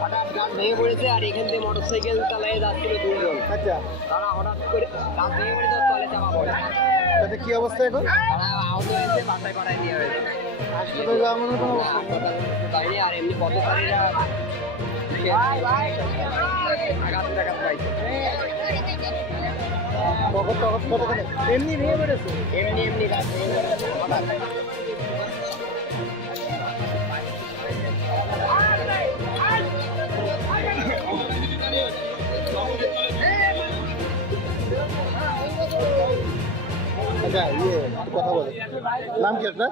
হঠাৎ গাছ ভেঙে পড়েছে আর এখান থেকে মোটর সাইকেল চালিয়ে যাচ্ছিল দুজন আচ্ছা তারা হঠাৎ করে তাতে কি অবস্থা এখন তারা আহত যাওয়ার মতো কোনো আর এমনি পথচারীরা আঘাত টাঘাত পাইছে কখন তখন কতক্ষণে এমনি ভেঙে পড়েছে এমনি এমনি গাছ। ভেঙে পড়েছে হঠাৎ ইয়ে কথা বলে। নাম কি আপনার?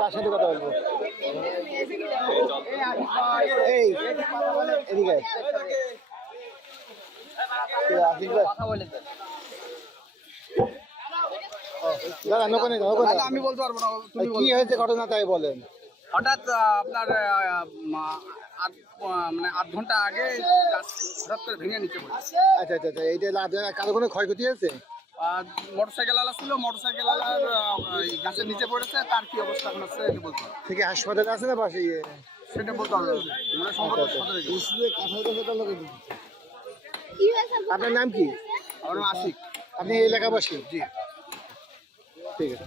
কার সাথে কথা বলব? এই এদিকে। দাদা নৌকা নেই নৌকা নেই। আমি বলতে পারব না তুমি কি হয়েছে ঘটনা তাই বলেন। হঠাৎ আপনার আধ মানে আধ ঘণ্টা আগে গাছ হঠাৎ করে ভেঙে নিচে পড়েছে আচ্ছা আচ্ছা আচ্ছা এইটা লাভ- কারও কোনো ক্ষয়ক্ষতি হয়েছে? আর মোটরসাইকেল আলা ছিল মোটরসাইকেল আলার গাছের নিচে পড়েছে তার কি অবস্থা আছে এটা বলতে থেকে হাসপাতালে আছে না পাশে? সেটা বলতে আচ্ছা, আচ্ছা। আপনার নাম কি? আমার আশিক। আপনি এই এলাকাবাসী? জি। ঠিক আছে।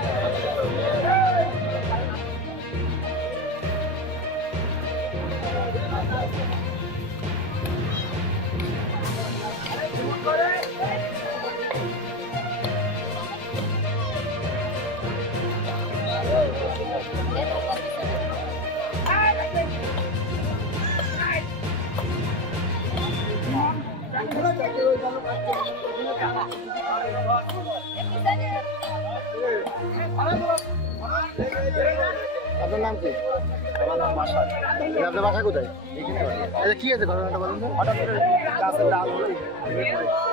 আপনার নাম কি? আমার নাম বাসা কোথায়? আচ্ছা কি আছে ঘটনাটা বলুন? হঠাৎ করে?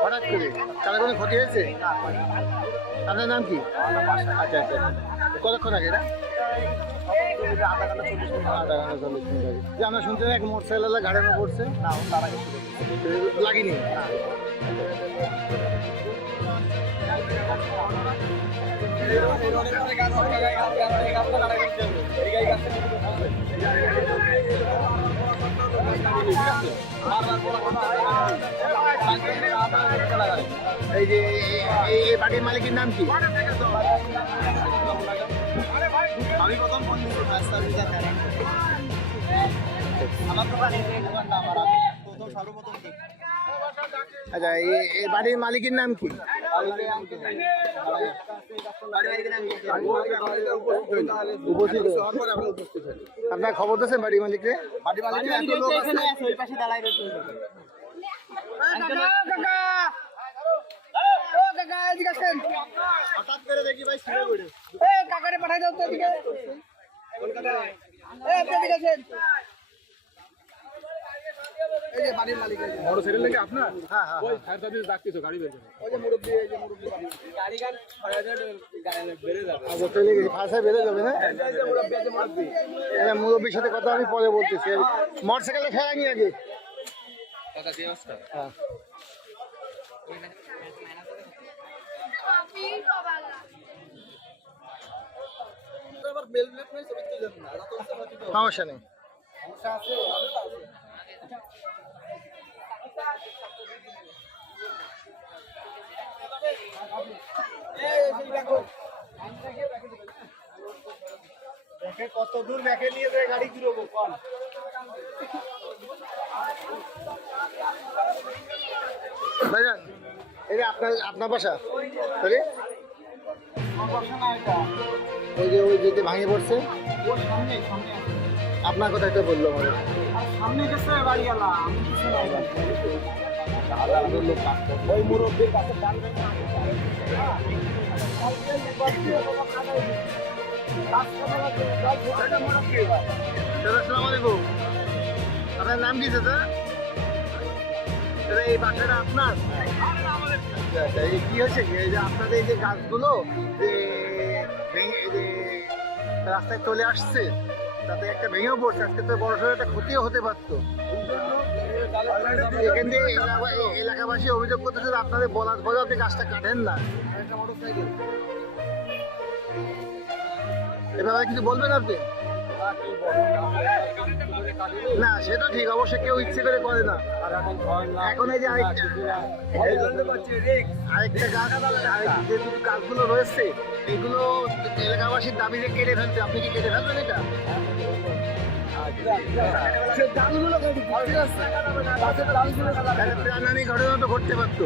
হঠাৎ করে তাদের কোনো আপনার নাম কি? আচ্ছা আচ্ছা। কতক্ষণ আগে এটা? আধা ঘণ্টা চল্লিশ মিনিট আধা ঘণ্টা চল্লিশ মিনিট যে আমরা শুনতে এক মোটরসাইকেল উপর পড়ছে। না তার আগে লাগিনি? এই যে এই বাড়ির মালিকের নাম কি? আমার তো এই দোকানটা আমার প্রথম সর্বপ্রথম আচ্ছা এই এই বাড়ির মালিকের নাম কি? উপস্থিত আপনার খবর দিয়েছেন বাড়ির মালিককে? বাড়ি মালিকের এত লোক আছে। হঠাৎ করে দেখি ভাই ছিঁড়ে পড়ে এই যে বাড়ির মালিক এই যে। মোটরসাইকেল আপনার হ্যাঁ হ্যাঁ ওই ফায়ার সার্ভিস ডাকতেছো গাড়ি বের করে ওই যে মুরব্বি এই যে মুরব্বি বাড়ি আচ্ছা চলে গেছি ফাঁসায় বেরো যাবে না এই যে মুরব্বি এই যে মুরব্বি হ্যাঁ মুরব্বীর সাথে কথা আমি পরে বলতেছি মোটর সাইকেলে খেলা নি আগে হ্যাঁ না বাকি তো। সমস্যা নেই। কত দূর ব্যাকে নিয়ে যায় গাড়ি ঘুরবো কন। ভাইজান যে আপনার আপনার বাসা? ওই যে ওই যেতে ভাঙে পড়ছে। আপনার কথা একটা বলল আমাদের আর সামনে গেছে বাড়ি গেলা আমি কিছু নাই। ওই মুরব্বীর কাছে দাদা আসসালামু আলাইকুম আপনার নাম কি দাদা এই বাসাটা আপনার? আচ্ছা আচ্ছা এই কি হয়েছে কি? এই যে আপনাদের এই যে গাছগুলো যে রাস্তায় চলে আসছে, তাতে একটা ভেঙেও পড়ছে। আজকে তো বড় সড়ো একটা ক্ষতিও হতে পারতো। এখান থেকে এলাকা- এলাকাবাসী অভিযোগ করতেছে, আপনাদের বলার পরেও আপনি গাছটা কাটেন না। এভাবে কিছু বলবেন আপনি? না সে তো ঠিক অবশ্যই কেউ ইচ্ছে করে করে না। এখন এই যে আরেকটা গাছ যে গাছগুলো রয়েছে এগুলো এলাকাবাসীর দাবিতে কেটে ফেলতে আপনি কি কেটে ফেলবেন এটা? প্রাণহানি ঘটনা তো ঘটতে পারতো।